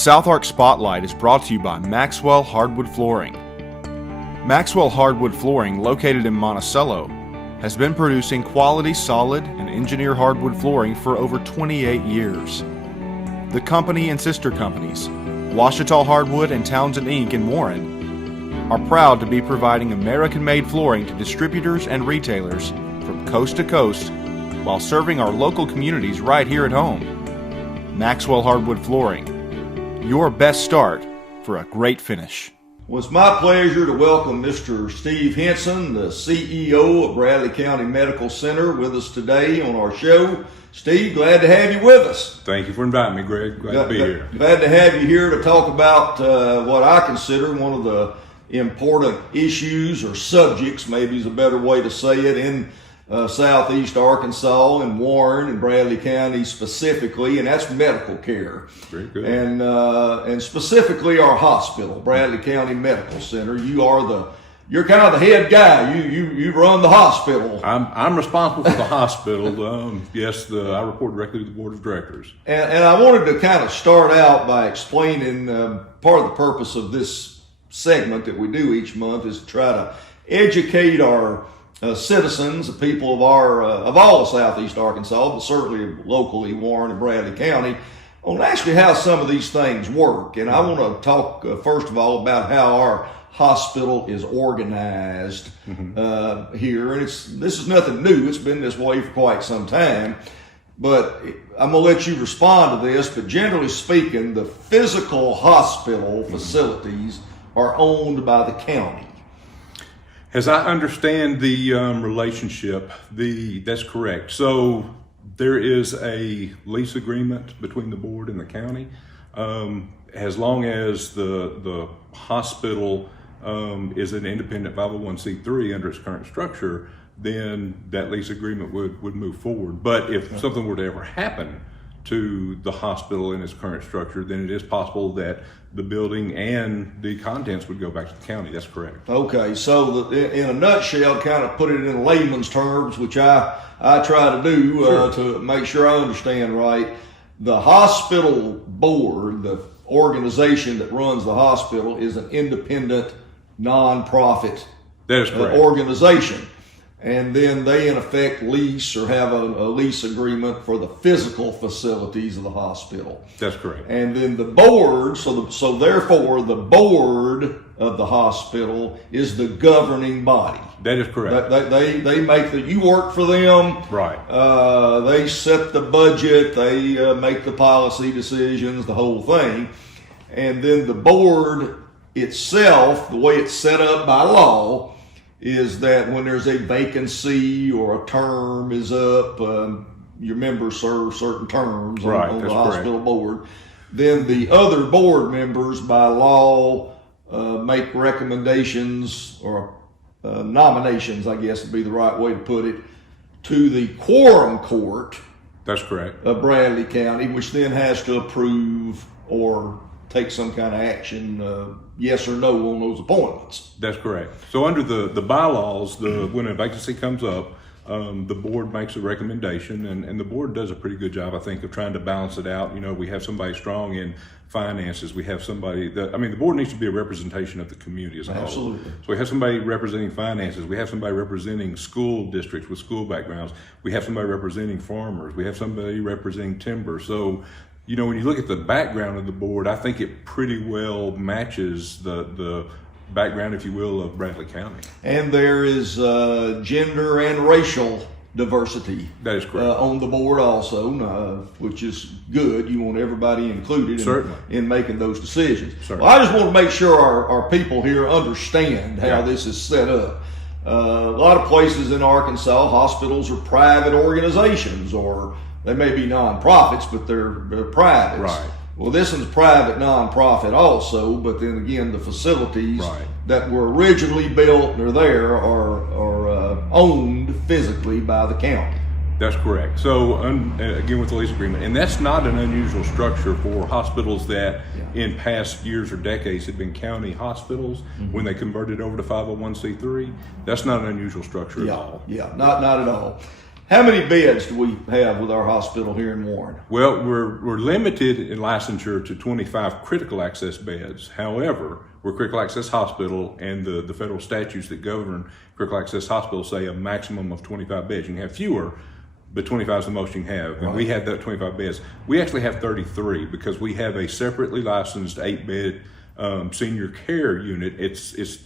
Southark Spotlight is brought to you by Maxwell Hardwood Flooring. Maxwell Hardwood Flooring, located in Monticello, has been producing quality, solid, and engineered hardwood flooring for over 28 years. The company and sister companies, Ouachita Hardwood and Townsend Inc. in Warren, are proud to be providing American-made flooring to distributors and retailers from coast to coast while serving our local communities right here at home. Maxwell Hardwood Flooring, your best start for a great finish. Well, it's my pleasure to welcome Mr. Steve Henson, the CEO of Bradley County Medical Center, with us today on our show. Steve, glad to have you with us. Thank you for inviting me, Greg. Glad to be here. Glad to have you here to talk about what I consider one of the important issues or subjects, maybe is a better way to say it, in southeast Arkansas and Warren and Bradley County specifically, and that's medical care. Very good. And specifically our hospital, Bradley County Medical Center. You're kind of the head guy. You run the hospital. I'm responsible for the hospital. Yes, I report directly to the board of directors. And I wanted to kind of start out by explaining part of the purpose of this segment that we do each month is to try to educate our citizens, the people of all of southeast Arkansas, but certainly locally Warren and Bradley County, on actually how some of these things work. And I want to talk first of all about how our hospital is organized here. And this is nothing new. It's been this way for quite some time. But I'm going to let you respond to this. But generally speaking, the physical hospital facilities are owned by the county. As I understand the relationship, that's correct. So there is a lease agreement between the board and the county. As long as the hospital is an independent 501c3 under its current structure, then that lease agreement would move forward. But if something were to ever happen to the hospital in its current structure, then it is possible that the building and the contents would go back to the county. That's correct. Okay, so in a nutshell, kind of put it in layman's terms, which I try to do to make sure I understand right. The hospital board, the organization that runs the hospital, is an independent, non-profit that is correct. Organization. And then they, in effect, lease or have a lease agreement for the physical facilities of the hospital. That's correct. And then the board, so therefore the board of the hospital is the governing body. That is correct. They make you work for them. Right. They set the budget. They make the policy decisions, the whole thing. And then the board itself, the way it's set up by law, is that when there's a vacancy or a term is up, your members serve certain terms on the hospital board, then the other board members by law make recommendations or nominations, I guess would be the right way to put it, to the quorum court. That's correct. Of Bradley County, which then has to approve or take some kind of action, yes or no, on those appointments. That's correct. So under the bylaws, when a vacancy comes up, the board makes a recommendation, and the board does a pretty good job, I think, of trying to balance it out. You know, we have somebody strong in finances. We have somebody the board needs to be a representation of the community as a whole. Absolutely. So we have somebody representing finances. We have somebody representing school districts with school backgrounds. We have somebody representing farmers. We have somebody representing timber. So, you know, when you look at the background of the board, I think it pretty well matches the background, if you will, of Bradley County. And there is gender and racial diversity. That is correct. On the board also, which is good. You want everybody included in making those decisions. Certainly. Well, I just want to make sure our people here understand how this is set up. A lot of places in Arkansas, hospitals are private organizations, or they may be nonprofits, but they're private. Right. Well, this one's private nonprofit also, but then again, the facilities that were originally built and are there are owned physically by the county. That's correct. So again, with the lease agreement, and that's not an unusual structure for hospitals that in past years or decades have been county hospitals. When they converted over to 501c3, that's not an unusual structure at all. Yeah, not at all. How many beds do we have with our hospital here in Warren? Well, we're limited in licensure to 25 critical access beds. However, we're a critical access hospital, and the federal statutes that govern critical access hospitals say a maximum of 25 beds. You can have fewer, but 25 is the most you can have. And we have that 25 beds. We actually have 33 because we have a separately licensed 8-bed senior care unit. It's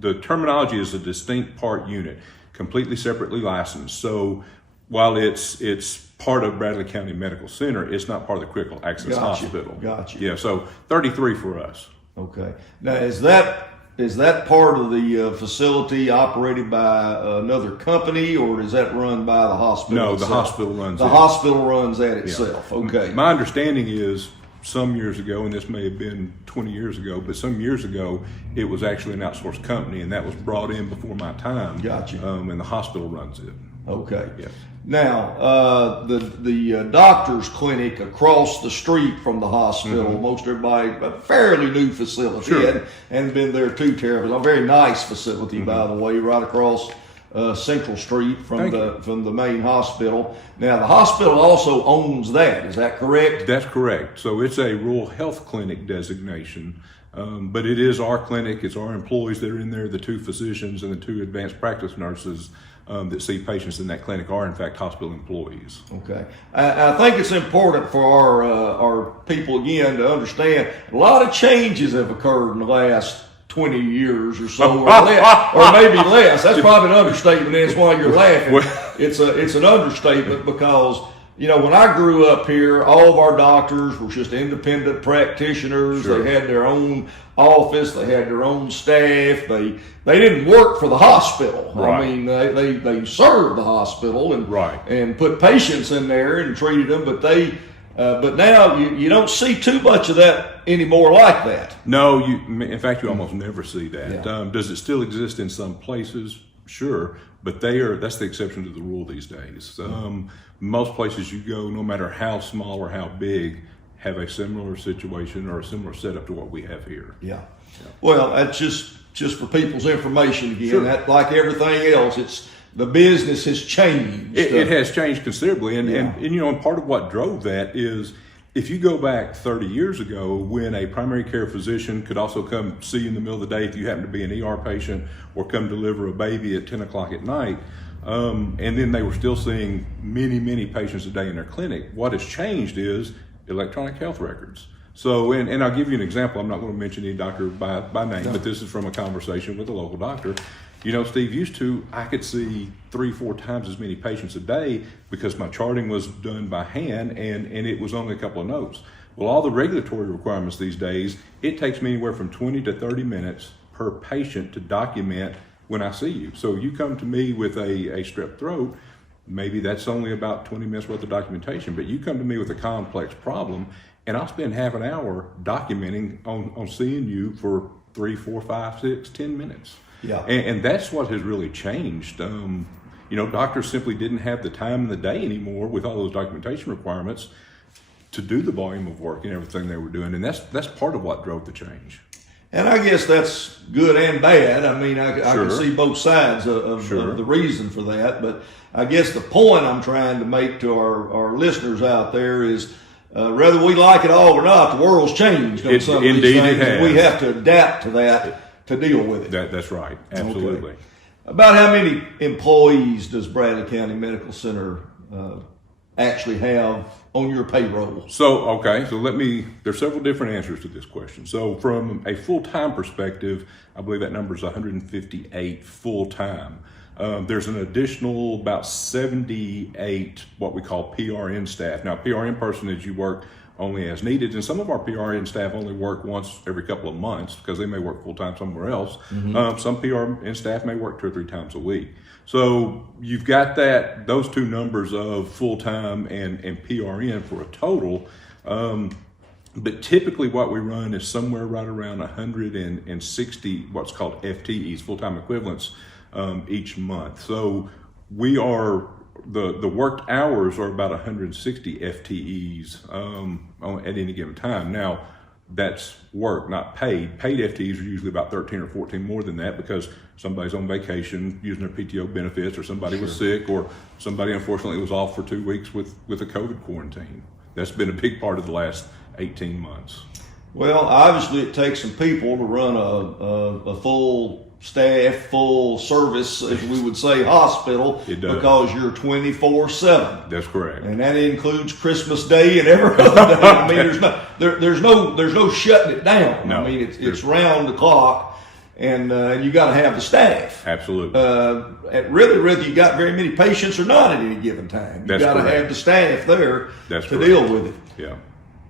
the terminology is a distinct part unit, completely separately licensed. So while it's part of Bradley County Medical Center, it's not part of the critical access hospital. Gotcha. Yeah, so 33 for us. Okay. Now, is that part of the facility operated by another company, or is that run by the hospital? No, itself? the hospital runs the it. hospital runs that itself. Yeah. Okay. My understanding is some years ago, and this may have been 20 years ago, but some years ago, it was actually an outsourced company, and that was brought in before my time. Gotcha. And the hospital runs it. Okay. Yeah. Now, the doctor's clinic across the street from the hospital, most everybody, a fairly new facility, Sure. and been there too terribly. A very nice facility, by the way, right across Central Street from the main hospital. Now, the hospital also owns that. Is that correct? That's correct. So it's a rural health clinic designation, but it is our clinic. It's our employees that are in there. The 2 physicians and the 2 advanced practice nurses that see patients in that clinic are, in fact, hospital employees. Okay. I think it's important for our people, again, to understand a lot of changes have occurred in the last 20 years or so, or maybe less. That's probably an understatement. That's why you're laughing. It's an understatement because, you know, when I grew up here, all of our doctors were just independent practitioners. Sure. They had their own office. They had their own staff. They didn't work for the hospital. Right. I mean, they served the hospital and put patients in there and treated them, but now you don't see too much of that anymore like that. No, in fact, you almost never see that. Yeah. Does it still exist in some places? Sure, but that's the exception to the rule these days. Most places you go, no matter how small or how big, have a similar situation or a similar setup to what we have here. Yeah. Well, that's just for people's information again. Sure. That, like everything else, the business has changed. It has changed considerably, and you know, and part of what drove that is if you go back 30 years ago when a primary care physician could also come see you in the middle of the day if you happen to be an ER patient or come deliver a baby at 10 o'clock at night, and then they were still seeing many patients a day in their clinic. What has changed is electronic health records. So, and I'll give you an example. I'm not going to mention any doctor by name, but this is from a conversation with a local doctor. You know, Steve, I could see 3-4 times as many patients a day because my charting was done by hand and it was only a couple of notes. Well, all the regulatory requirements these days, it takes me anywhere from 20 to 30 minutes per patient to document when I see you. So you come to me with a strep throat, maybe that's only about 20 minutes worth of documentation, but you come to me with a complex problem and I'll spend half an hour documenting on seeing you for 3, 4, 5, 6, 10 minutes. Yeah. And that's what has really changed. You know, doctors simply didn't have the time in the day anymore with all those documentation requirements to do the volume of work and everything they were doing. And that's part of what drove the change. And I guess that's good and bad. I mean, I Sure. can see both sides of Sure. the reason for that. But I guess the point I'm trying to make to our listeners out there is whether we like it all or not, the world's changed on some of these Indeed things. it has. We have to adapt to that to deal with it. That's right. Absolutely. Okay. About how many employees does Bradley County Medical Center actually have on your payroll? So there's several different answers to this question. So from a full-time perspective, I believe that number is 158 full-time. There's an additional about 78 what we call PRN staff. Now, PRN person is you work only as needed, and some of our PRN staff only work once every couple of months because they may work full-time somewhere else. Some PRN staff may work 2 or 3 times a week. So you've got those 2 numbers of full-time and PRN for a total. But typically what we run is somewhere right around 160 what's called FTEs, full-time equivalents, each month. So we are, the worked hours are about 160 FTEs at any given time. Now, that's work, not paid. Paid FTEs are usually about 13 or 14 more than that because somebody's on vacation using their PTO benefits, or somebody was sick, or somebody unfortunately was off for 2 weeks with a COVID quarantine. That's been a big part of the last 18 months. Well, obviously it takes some people to run a full staff, full service, as we would say, hospital. It does. Because you're 24/7. That's correct. And that includes Christmas Day and every other day. I mean, there's no shutting it down. No, I mean, it's round the clock, and you got to have the staff. Absolutely. Really, whether you got very many patients or not at any given time, you got to have the staff there That's to correct. deal with it. Yeah.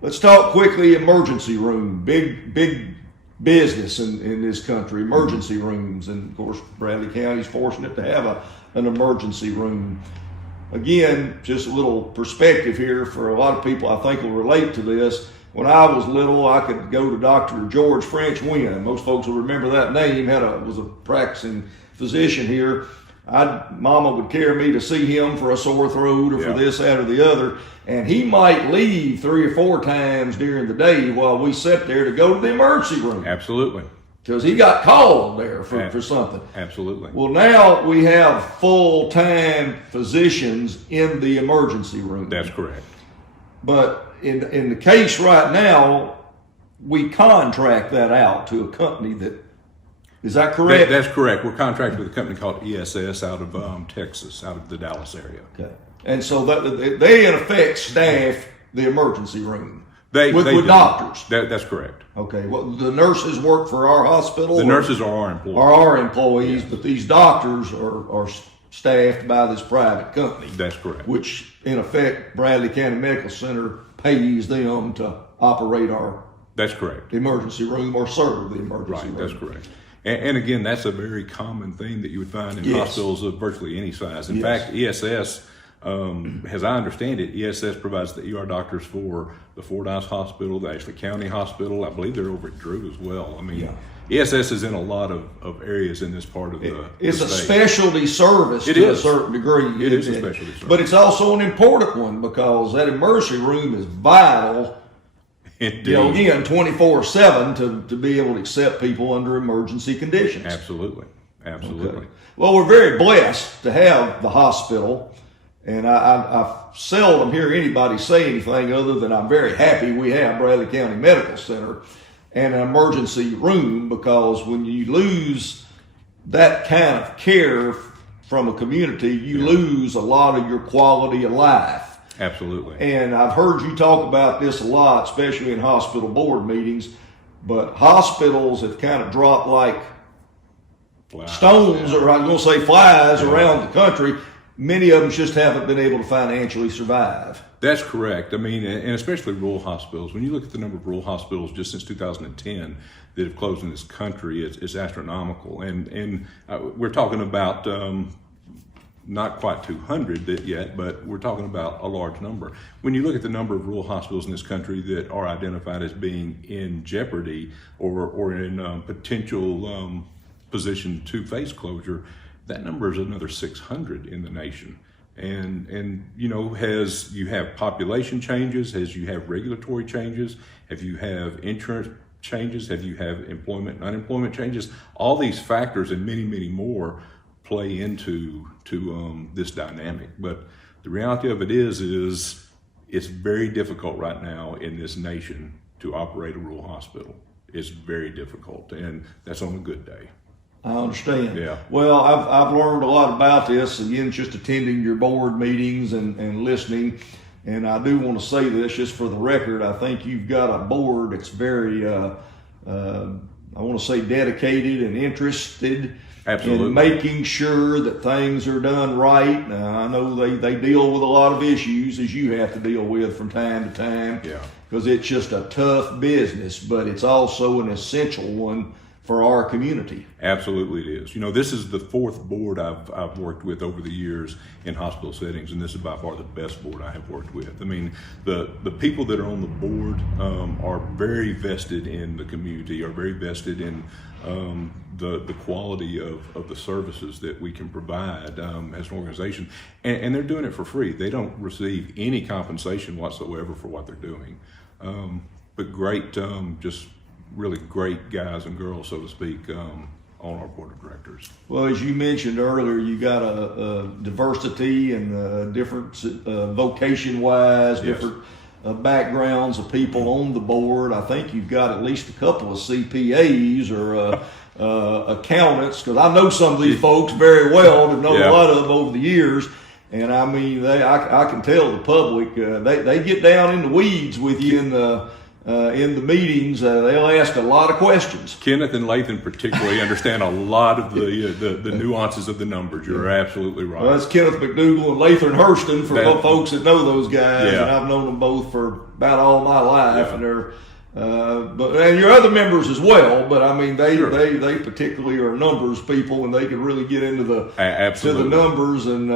Let's talk quickly emergency room. Big business in this country, emergency rooms. And of course, Bradley County's fortunate to have an emergency room. Again, just a little perspective here for a lot of people I think will relate to this. When I was little, I could go to Dr. George French Wynn. Most folks will remember that name. Was a practicing physician here. Mama would carry me to see him for a sore throat or for this, that, or the other. And he might leave 3 or 4 times during the day while we sat there to go to the emergency room. Absolutely. Because he got called there for something. Absolutely. Well, now we have full-time physicians in the emergency room. That's correct. But in the case right now, we contract that out to a company that, is that correct? That's correct. We're contracted with a company called ESS out of Texas, out of the Dallas area. Okay. And so they in effect staff the emergency room with do. doctors. That's correct. Okay. Well, the nurses work for our hospital. The nurses are our employees. Are our employees, but these doctors are staffed by this private company. That's correct. Which in effect, Bradley County Medical Center pays them to operate our That's correct. emergency room or serve the emergency room. Right. That's correct. And again, that's a very common thing that you would find in hospitals of virtually any size. In fact, ESS, as I understand it, ESS provides the ER doctors for the Fordyce Hospital, the Ashley County Hospital. I believe they're over at Drew as well. I mean, ESS is in a lot of areas in this part of It's the a state. specialty service to a certain degree. It is a specialty service. But it's also an important one because that emergency room is vital. Indeed. Again, 24/7 to be able to accept people under emergency conditions. Absolutely. Absolutely. Okay. Well, we're very blessed to have the hospital, and I seldom hear anybody say anything other than I'm very happy we have Bradley County Medical Center and an emergency room, because when you lose that kind of care from a community, you lose a lot of your quality of life. Absolutely. And I've heard you talk about this a lot, especially in hospital board meetings, but hospitals have kind of dropped like stones, or I'm going to say flies, around the country. Many of them just haven't been able to financially survive. That's correct. I mean, and especially rural hospitals. When you look at the number of rural hospitals just since 2010 that have closed in this country, it's astronomical. And we're talking about not quite 200 yet, but we're talking about a large number. When you look at the number of rural hospitals in this country that are identified as being in jeopardy or in potential position to face closure, that number is another 600 in the nation. And as you have population changes, as you have regulatory changes, if you have insurance changes, if you have employment and unemployment changes, all these factors and many, many more play into this dynamic. But the reality of it is it's very difficult right now in this nation to operate a rural hospital. It's very difficult, and that's on a good day. I understand. Yeah. Well, I've learned a lot about this, again, just attending your board meetings and listening. And I do want to say this just for the record. I think you've got a board that's very, I want to say, dedicated and interested. Absolutely. In making sure that things are done right. Now, I know they deal with a lot of issues, as you have to deal with from time to time. Yeah. Because it's just a tough business, but it's also an essential one for our community. Absolutely it is. This is the 4th board I've worked with over the years in hospital settings, and this is by far the best board I have worked with. I mean, the people that are on the board are very vested in the community, are very vested in the quality of the services that we can provide as an organization, and they're doing it for free. They don't receive any compensation whatsoever for what they're doing. but great, just really great guys and girls, so to speak, on our board of directors. Well, as you mentioned earlier, you got a diversity and different vocation-wise, Yes. different backgrounds of people on the board. I think you've got at least a couple of CPAs or accountants, because I know some of these folks very well and have known Yeah. a lot of them over the years. And I mean, I can tell the public they get down in the weeds with you in the meetings. They'll ask a lot of questions. Kenneth and Lathan particularly understand a lot of the nuances of the numbers. You're absolutely right. Well, that's Kenneth McDougal and Lathan Hurston for folks that know those guys, Yeah. and I've known them both for about all my life, Yeah. and they're. And your other members as well, but I mean they Sure. they particularly are numbers people, and they can really get into the Absolutely. to the numbers, and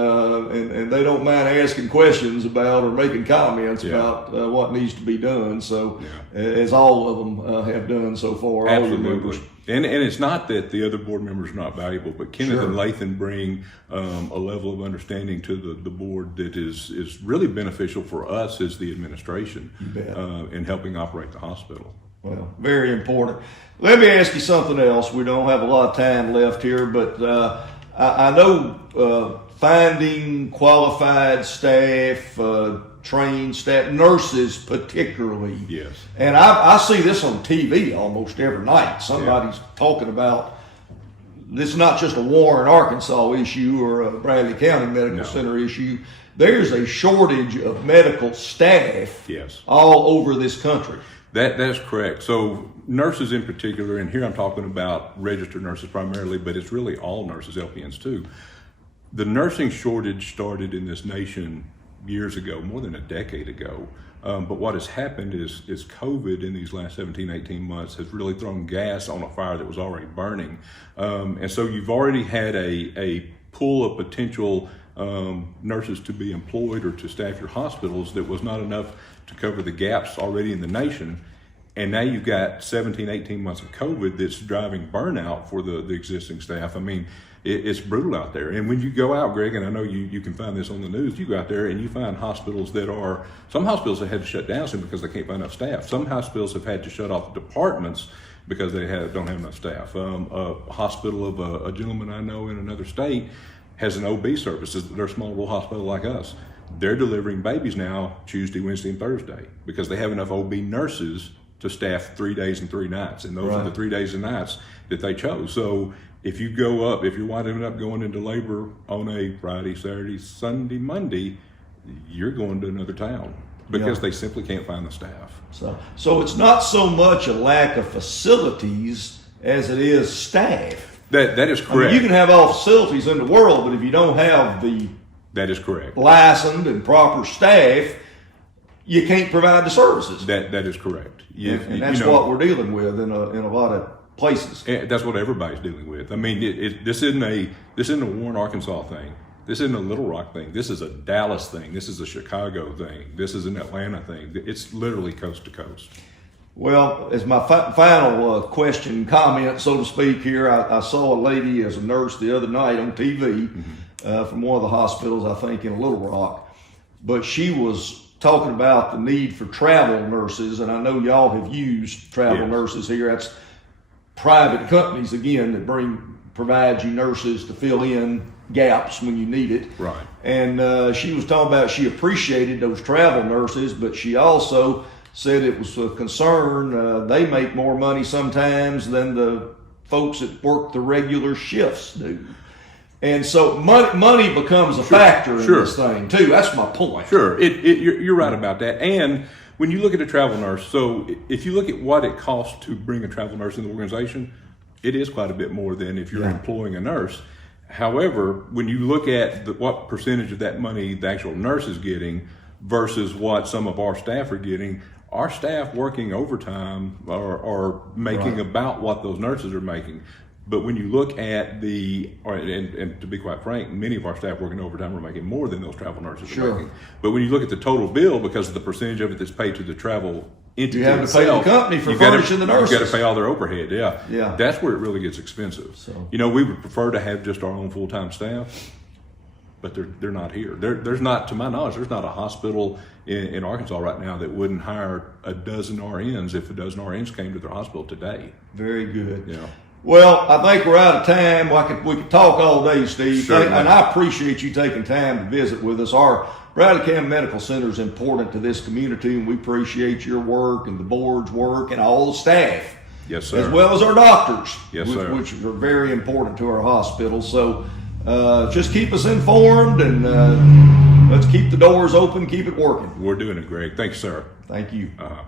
they don't mind asking questions about or making comments Yeah. about what needs to be done. So as all of them have done so far, all your members. Absolutely. And it's not that the other board members are not valuable, but Kenneth Sure. and Lathan bring a level of understanding to the board that is really beneficial for us as the administration bet. in helping operate the hospital. Well, very important. Let me ask you something else. We don't have a lot of time left here, but I know finding qualified staff, trained staff, nurses particularly. Yes. And I see this on TV almost every night. Somebody's talking about this is not just a Warren, Arkansas issue or a Bradley County Medical Center issue. There's a shortage of medical staff Yes. all over this country. That's correct. So nurses in particular, and here I'm talking about registered nurses primarily, but it's really all nurses, LPNs too. The nursing shortage started in this nation years ago, more than a decade ago. But what has happened is COVID in these last 17, 18 months has really thrown gas on a fire that was already burning. And so you've already had a pool of potential nurses to be employed or to staff your hospitals that was not enough to cover the gaps already in the nation. And now you've got 17, 18 months of COVID that's driving burnout for the existing staff. I mean, it's brutal out there. And when you go out, Greg, and I know you can find this on the news, you go out there and you find hospitals some hospitals have had to shut down soon because they can't find enough staff. Some hospitals have had to shut off the departments because they don't have enough staff. A hospital of a gentleman I know in another state has an OB service. They're a small little hospital like us. They're delivering babies now Tuesday, Wednesday, and Thursday because they have enough OB nurses to staff 3 days and 3 nights. And those are the 3 days and nights that they chose. So if you're winding up going into labor on a Friday, Saturday, Sunday, Monday, you're going to another town because they simply can't find the staff. So it's not so much a lack of facilities as it is staff. That is correct. I mean, you can have all facilities in the world, but if you don't have the That is correct. licensed and proper staff, you can't provide the services. That is correct. And that's what we're dealing with in a lot of places. And that's what everybody's dealing with. I mean, this isn't a Warren, Arkansas thing. This isn't a Little Rock thing. This is a Dallas thing. This is a Chicago thing. This is an Atlanta thing. It's literally coast to coast. Well, as my final comment, so to speak here, I saw a lady as a nurse the other night on TV from one of the hospitals, I think, in Little Rock. But she was talking about the need for travel nurses, and I know y'all have used travel nurses here. That's private companies, again, that provide you nurses to fill in gaps when you need it. Right. And she was talking about she appreciated those travel nurses, but she also said it was a concern. They make more money sometimes than the folks that work the regular shifts do. And so money becomes a factor in this thing too. That's my point. Sure, you're right about that. And when you look at a travel nurse, so if you look at what it costs to bring a travel nurse in the organization, it is quite a bit more than if you're employing a nurse. However, when you look at what percentage of that money the actual nurse is getting versus what some of our staff are getting, our staff working overtime are making about what those nurses are making. But when you look at and to be quite frank, many of our staff working overtime are making more than those travel nurses are making. But when you look at the total bill, because of the percentage of it that's paid to the travel entity, you have to pay the company for furnishing the nurses. You got to pay all their overhead. Yeah. That's where it really gets expensive. So, we would prefer to have just our own full-time staff, but they're not here. There's not, to my knowledge, there's not a hospital in Arkansas right now that wouldn't hire a dozen RNs if a dozen RNs came to their hospital today. Very good. You know. Well, I think we're out of time. We could talk all day, Steve. Certainly. And I appreciate you taking time to visit with us. Our Bradley County Medical Center is important to this community, and we appreciate your work and the board's work and all the staff. Yes, sir. As well as our doctors, Yes, sir. which are very important to our hospital. So just keep us informed, and let's keep the doors open, keep it working. We're doing it, Greg. Thanks, sir. Thank you. Uh-huh.